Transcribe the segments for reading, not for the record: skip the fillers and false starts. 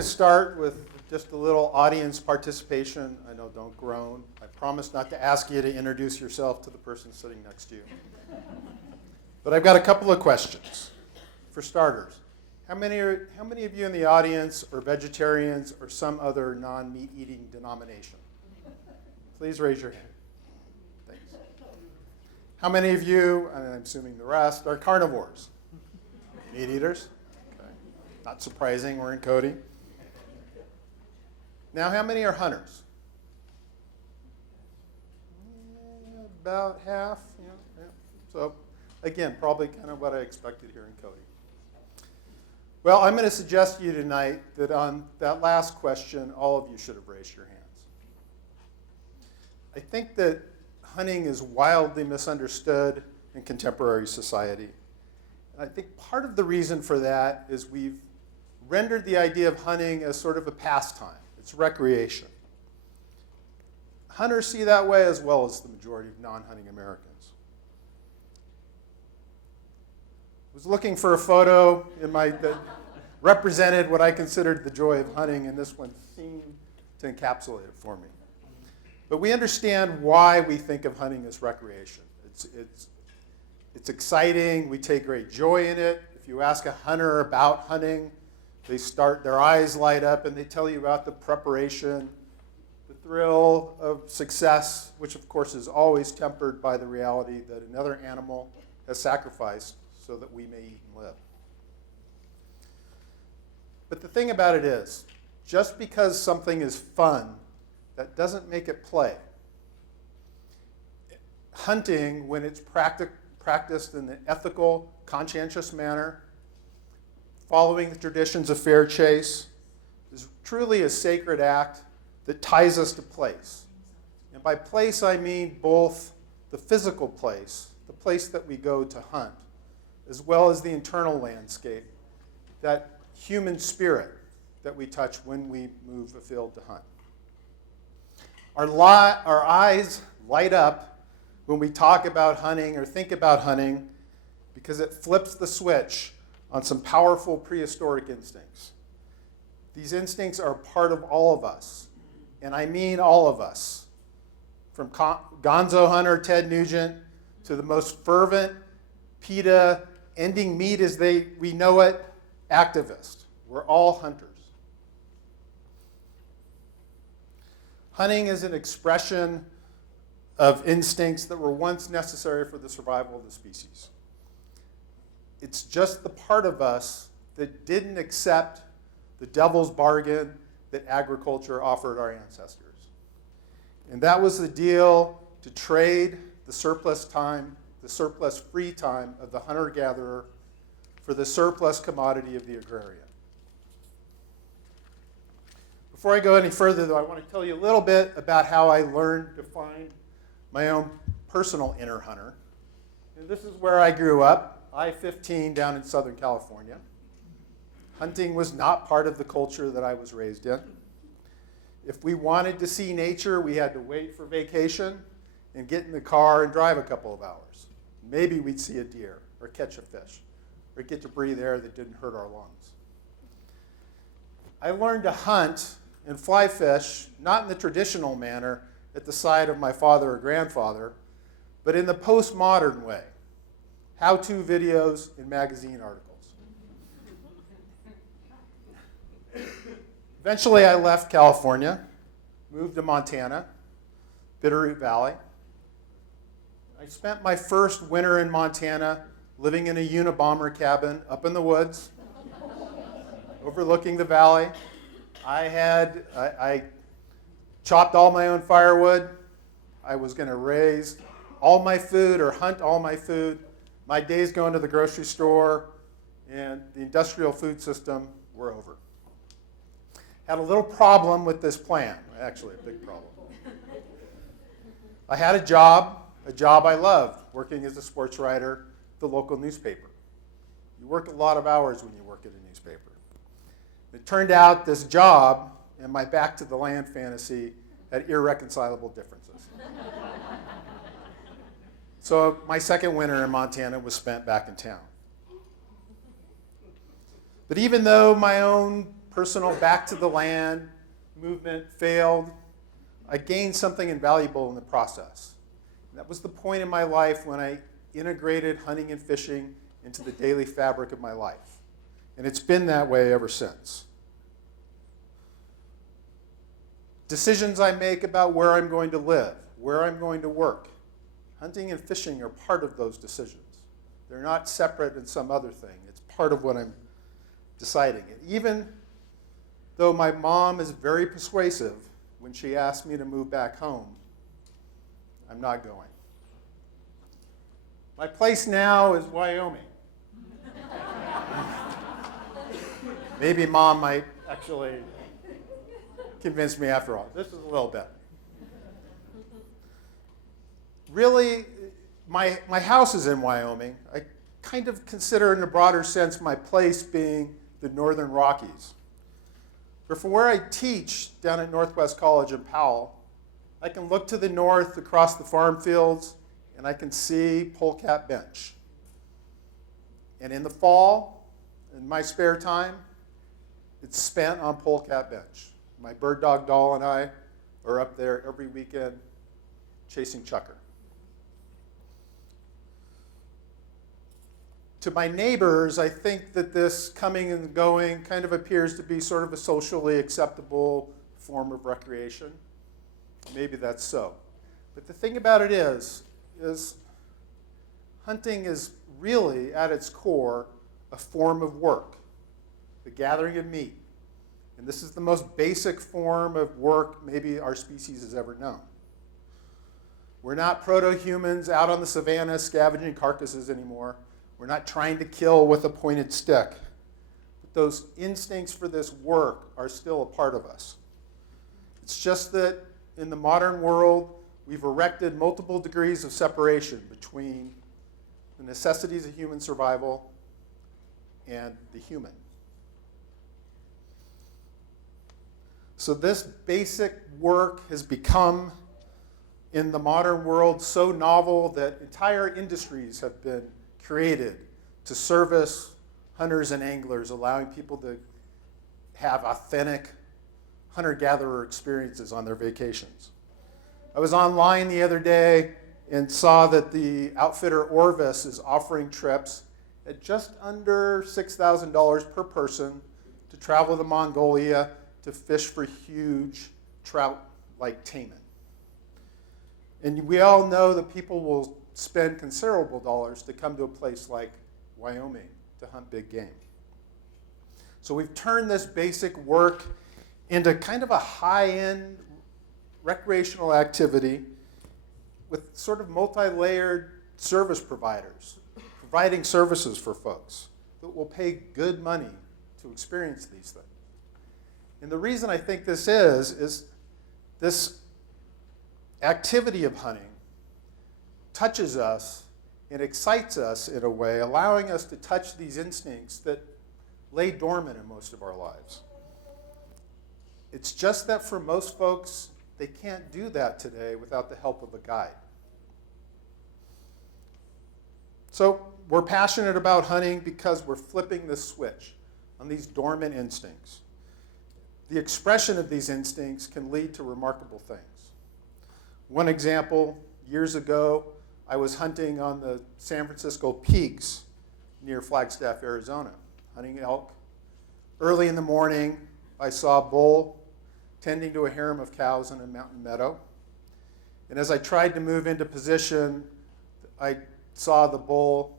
to start with just a little audience participation. I know, don't groan. I promise not to ask you to introduce yourself to the person sitting next to you. But I've got a couple of questions. For starters, how many of you in the audience are vegetarians or some other non-meat eating denomination? Please raise your hand. Thanks. How many of you, and I'm assuming the rest, are carnivores? Meat eaters? Okay. Not surprising, we're in Cody. Now, how many are hunters? About half. Yeah. So, again, probably kind of what I expected here in Cody. Well, I'm going to suggest to you tonight that on that last question, all of you should have raised your hands. I think that hunting is wildly misunderstood in contemporary society. And I think part of the reason for that is we've rendered the idea of hunting as sort of a pastime. It's recreation. Hunters see that way as well as the majority of non-hunting Americans. I was looking for a photo that represented what I considered the joy of hunting, and this one seemed to encapsulate it for me. But we understand why we think of hunting as recreation. It's exciting. We take great joy in it. If you ask a hunter about hunting, their eyes light up, and they tell you about the preparation, the thrill of success, which of course is always tempered by the reality that another animal has sacrificed so that we may eat and live. But the thing about it is, just because something is fun, that doesn't make it play. Hunting, when it's practiced in an ethical, conscientious manner, following the traditions of fair chase, is truly a sacred act that ties us to place. And by place, I mean both the physical place, the place that we go to hunt, as well as the internal landscape, that human spirit that we touch when we move afield to hunt. Our eyes light up when we talk about hunting or think about hunting because it flips the switch on some powerful prehistoric instincts. These instincts are part of all of us, and I mean all of us, from gonzo hunter Ted Nugent to the most fervent PETA ending meat as we know it activist. We're all hunters. Hunting is an expression of instincts that were once necessary for the survival of the species. It's just the part of us that didn't accept the devil's bargain that agriculture offered our ancestors. And that was the deal to trade the surplus time, the surplus free time of the hunter-gatherer for the surplus commodity of the agrarian. Before I go any further, though, I want to tell you a little bit about how I learned to find my own personal inner hunter. And this is where I grew up, I-15 down in Southern California. Hunting was not part of the culture that I was raised in. If we wanted to see nature, we had to wait for vacation and get in the car and drive a couple of hours. Maybe we'd see a deer or catch a fish or get to breathe air that didn't hurt our lungs. I learned to hunt and fly fish, not in the traditional manner at the side of my father or grandfather, but in the postmodern way, how-to videos and magazine articles. Eventually, I left California, moved to Montana, Bitterroot Valley. I spent my first winter in Montana living in a Unabomber cabin up in the woods, overlooking the valley. I chopped all my own firewood. I was going to raise all my food or hunt all my food. My days going to the grocery store and the industrial food system were over. Had a little problem with this plan, actually a big problem. I had a job I loved, working as a sports writer at the local newspaper. You work a lot of hours when you work at a newspaper. It turned out this job and my back to the land fantasy had irreconcilable differences. So my second winter in Montana was spent back in town. But even though my own personal back to the land movement failed, I gained something invaluable in the process. And that was the point in my life when I integrated hunting and fishing into the daily fabric of my life. And it's been that way ever since. Decisions I make about where I'm going to live, where I'm going to work, hunting and fishing are part of those decisions. They're not separate in some other thing. It's part of what I'm deciding. And even though my mom is very persuasive when she asked me to move back home, I'm not going. My place now is Wyoming. Maybe Mom might actually convince me after all. This is a little bit. Really, my house is in Wyoming. I kind of consider in a broader sense my place being the Northern Rockies. But from where I teach down at Northwest College in Powell, I can look to the north across the farm fields and I can see Polecat Bench. And in the fall, in my spare time, it's spent on Polecat Bench. My bird dog doll and I are up there every weekend chasing chukar. To my neighbors, I think that this coming and going kind of appears to be sort of a socially acceptable form of recreation. Maybe that's so. But the thing about it is hunting is really, at its core, a form of work, the gathering of meat. And this is the most basic form of work maybe our species has ever known. We're not proto-humans out on the savannah scavenging carcasses anymore. We're not trying to kill with a pointed stick. But those instincts for this work are still a part of us. It's just that in the modern world, we've erected multiple degrees of separation between the necessities of human survival and the human. So this basic work has become, in the modern world, so novel that entire industries have been created to service hunters and anglers, allowing people to have authentic hunter-gatherer experiences on their vacations. I was online the other day and saw that the outfitter Orvis is offering trips at just under $6,000 per person to travel to Mongolia to fish for huge trout like taimen. And we all know that people will spend considerable dollars to come to a place like Wyoming to hunt big game. So we've turned this basic work into kind of a high-end recreational activity with sort of multi-layered service providers, providing services for folks that will pay good money to experience these things. And the reason I think this is this activity of hunting touches us and excites us in a way, allowing us to touch these instincts that lay dormant in most of our lives. It's just that for most folks, they can't do that today without the help of a guide. So we're passionate about hunting because we're flipping the switch on these dormant instincts. The expression of these instincts can lead to remarkable things. One example, years ago, I was hunting on the San Francisco Peaks near Flagstaff, Arizona, hunting elk. Early in the morning, I saw a bull tending to a harem of cows in a mountain meadow. And as I tried to move into position, I saw the bull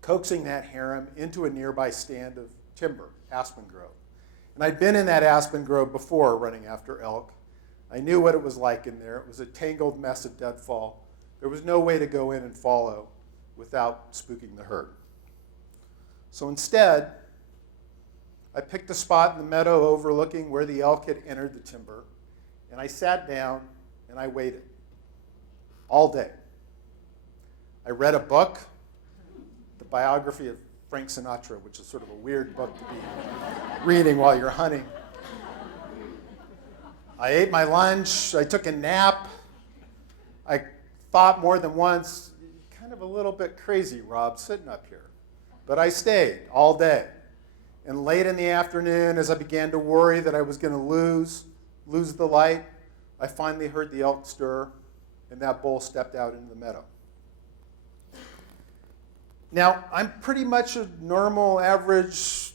coaxing that harem into a nearby stand of timber, aspen grove. And I'd been in that aspen grove before running after elk. I knew what it was like in there. It was a tangled mess of deadfall. There was no way to go in and follow without spooking the herd. So instead, I picked a spot in the meadow overlooking where the elk had entered the timber, and I sat down and I waited all day. I read a book, the biography of Frank Sinatra, which is sort of a weird book to be reading while you're hunting. I ate my lunch, I took a nap. I thought more than once, kind of a little bit crazy, Rob, sitting up here. But I stayed all day. And late in the afternoon, as I began to worry that I was going to lose the light, I finally heard the elk stir, and that bull stepped out into the meadow. Now, I'm pretty much a normal, average,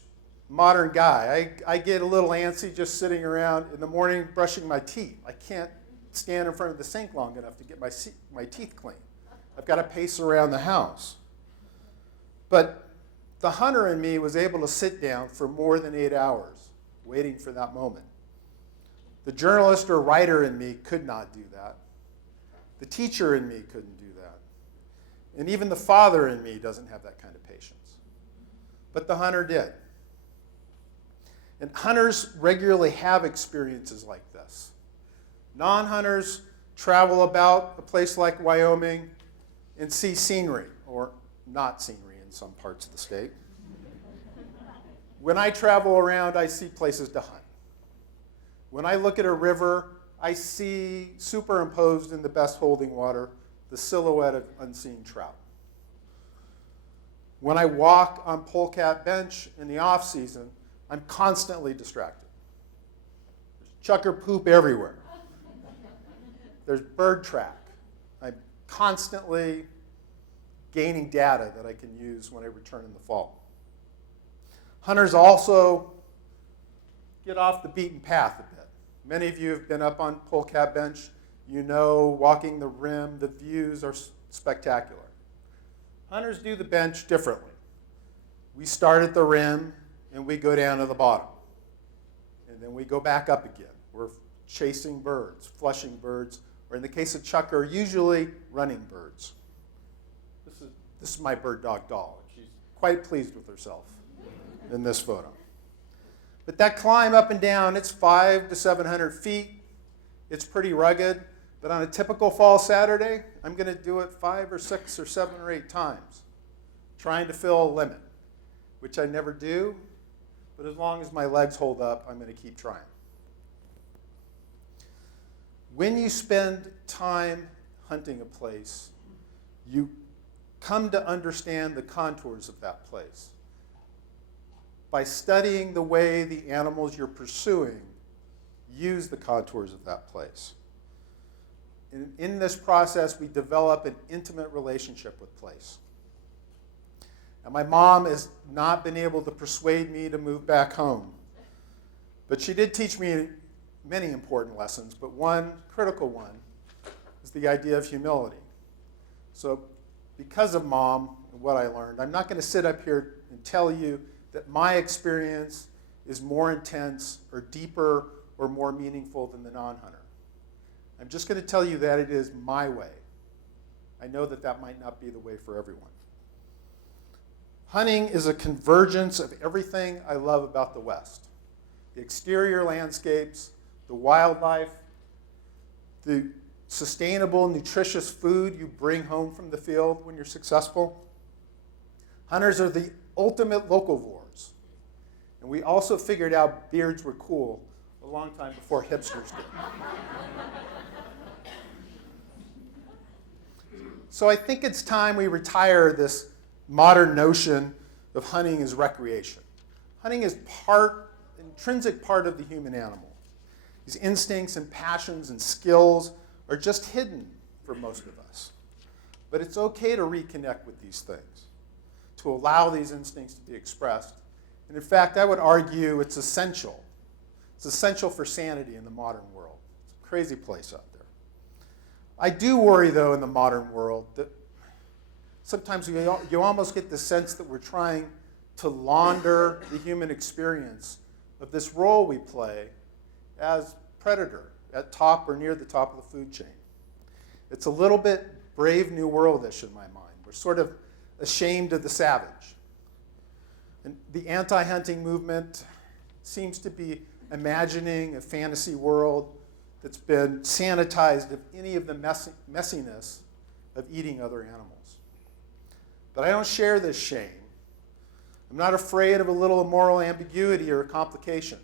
modern guy. I get a little antsy just sitting around in the morning brushing my teeth. I can't stand in front of the sink long enough to get my teeth clean. I've got to pace around the house. But the hunter in me was able to sit down for more than 8 hours waiting for that moment. The journalist or writer in me could not do that. The teacher in me couldn't do that. And even the father in me doesn't have that kind of patience. But the hunter did. And hunters regularly have experiences like this. Non-hunters travel about a place like Wyoming and see scenery, or not scenery in some parts of the state. When I travel around, I see places to hunt. When I look at a river, I see superimposed in the best holding water the silhouette of unseen trout. When I walk on Polecat Bench in the off-season, I'm constantly distracted. There's chukar poop everywhere. There's bird track. I'm constantly gaining data that I can use when I return in the fall. Hunters also get off the beaten path a bit. Many of you have been up on Polecat Bench. You know, walking the rim, the views are spectacular. Hunters do the bench differently. We start at the rim and we go down to the bottom. And then we go back up again. We're chasing birds, flushing birds, or in the case of chukar, usually running birds. This is my bird dog doll. She's quite pleased with herself in this photo. But that climb up and down, it's 500 to 700 feet. It's pretty rugged. But on a typical fall Saturday, I'm going to do it 5 or 6 or 7 or 8 times, trying to fill a limit, which I never do. But as long as my legs hold up, I'm going to keep trying. When you spend time hunting a place, you come to understand the contours of that place. By studying the way the animals you're pursuing use the contours of that place. And in this process, we develop an intimate relationship with place. Now, my mom has not been able to persuade me to move back home, but she did teach me many important lessons, but one critical one is the idea of humility. So because of Mom and what I learned, I'm not going to sit up here and tell you that my experience is more intense or deeper or more meaningful than the non-hunter. I'm just going to tell you that it is my way. I know that that might not be the way for everyone. Hunting is a convergence of everything I love about the West. The exterior landscapes, the wildlife, the sustainable, nutritious food you bring home from the field when you're successful. Hunters are the ultimate locavores. And we also figured out beards were cool a long time before hipsters did. So I think it's time we retire this modern notion of hunting as recreation. Hunting is intrinsic part of the human animal. These instincts and passions and skills are just hidden for most of us. But it's okay to reconnect with these things, to allow these instincts to be expressed. And in fact, I would argue it's essential. It's essential for sanity in the modern world. It's a crazy place out there. I do worry, though, in the modern world that sometimes you almost get the sense that we're trying to launder the human experience of this role we play as predator at top or near the top of the food chain. It's a little bit Brave New World-ish in my mind. We're sort of ashamed of the savage. And the anti-hunting movement seems to be imagining a fantasy world that's been sanitized of any of the messiness of eating other animals. But I don't share this shame. I'm not afraid of a little moral ambiguity or complication.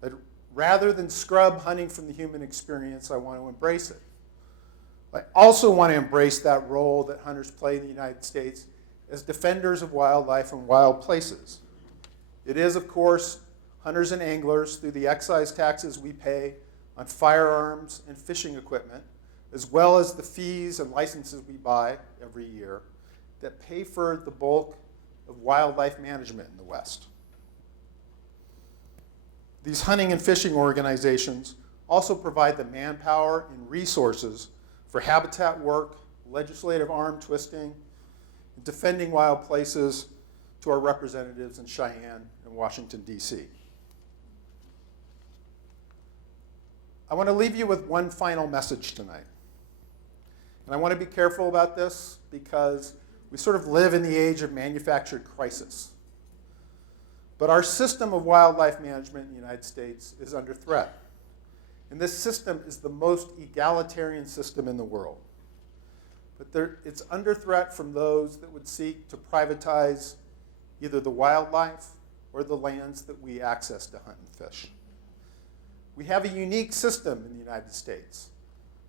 But rather than scrub hunting from the human experience, I want to embrace it. I also want to embrace that role that hunters play in the United States as defenders of wildlife and wild places. It is, of course, hunters and anglers through the excise taxes we pay on firearms and fishing equipment, as well as the fees and licenses we buy every year that pay for the bulk of wildlife management in the West. These hunting and fishing organizations also provide the manpower and resources for habitat work, legislative arm twisting, and defending wild places to our representatives in Cheyenne and Washington, D.C. I want to leave you with one final message tonight. And I want to be careful about this because we sort of live in the age of manufactured crisis. But our system of wildlife management in the United States is under threat. And this system is the most egalitarian system in the world. But it's under threat from those that would seek to privatize either the wildlife or the lands that we access to hunt and fish. We have a unique system in the United States.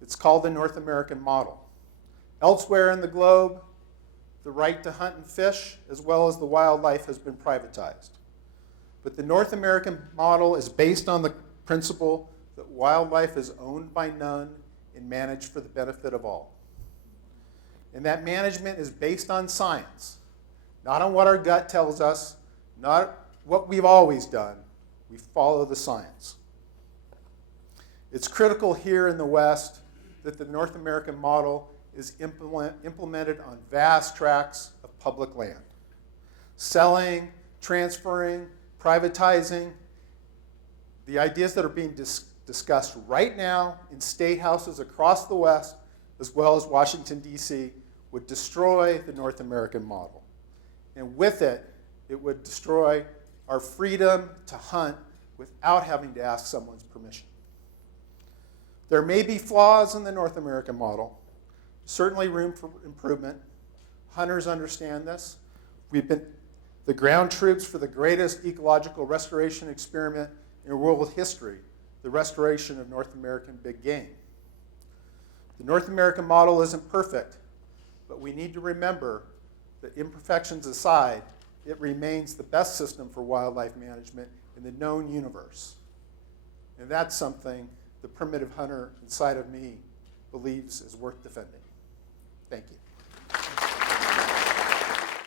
It's called the North American model. Elsewhere in the globe, the right to hunt and fish, as well as the wildlife, has been privatized. But the North American model is based on the principle that wildlife is owned by none and managed for the benefit of all. And that management is based on science, not on what our gut tells us, not what we've always done. We follow the science. It's critical here in the West that the North American model is implemented on vast tracts of public land. Selling, transferring, privatizing, the ideas that are being discussed right now in state houses across the West, as well as Washington, D.C., would destroy the North American model. And with it, it would destroy our freedom to hunt without having to ask someone's permission. There may be flaws in the North American model, certainly room for improvement. Hunters understand this. We've been the ground troops for the greatest ecological restoration experiment in world history, the restoration of North American big game. The North American model isn't perfect, but we need to remember that imperfections aside, it remains the best system for wildlife management in the known universe. And that's something the primitive hunter inside of me believes is worth defending. Thank you.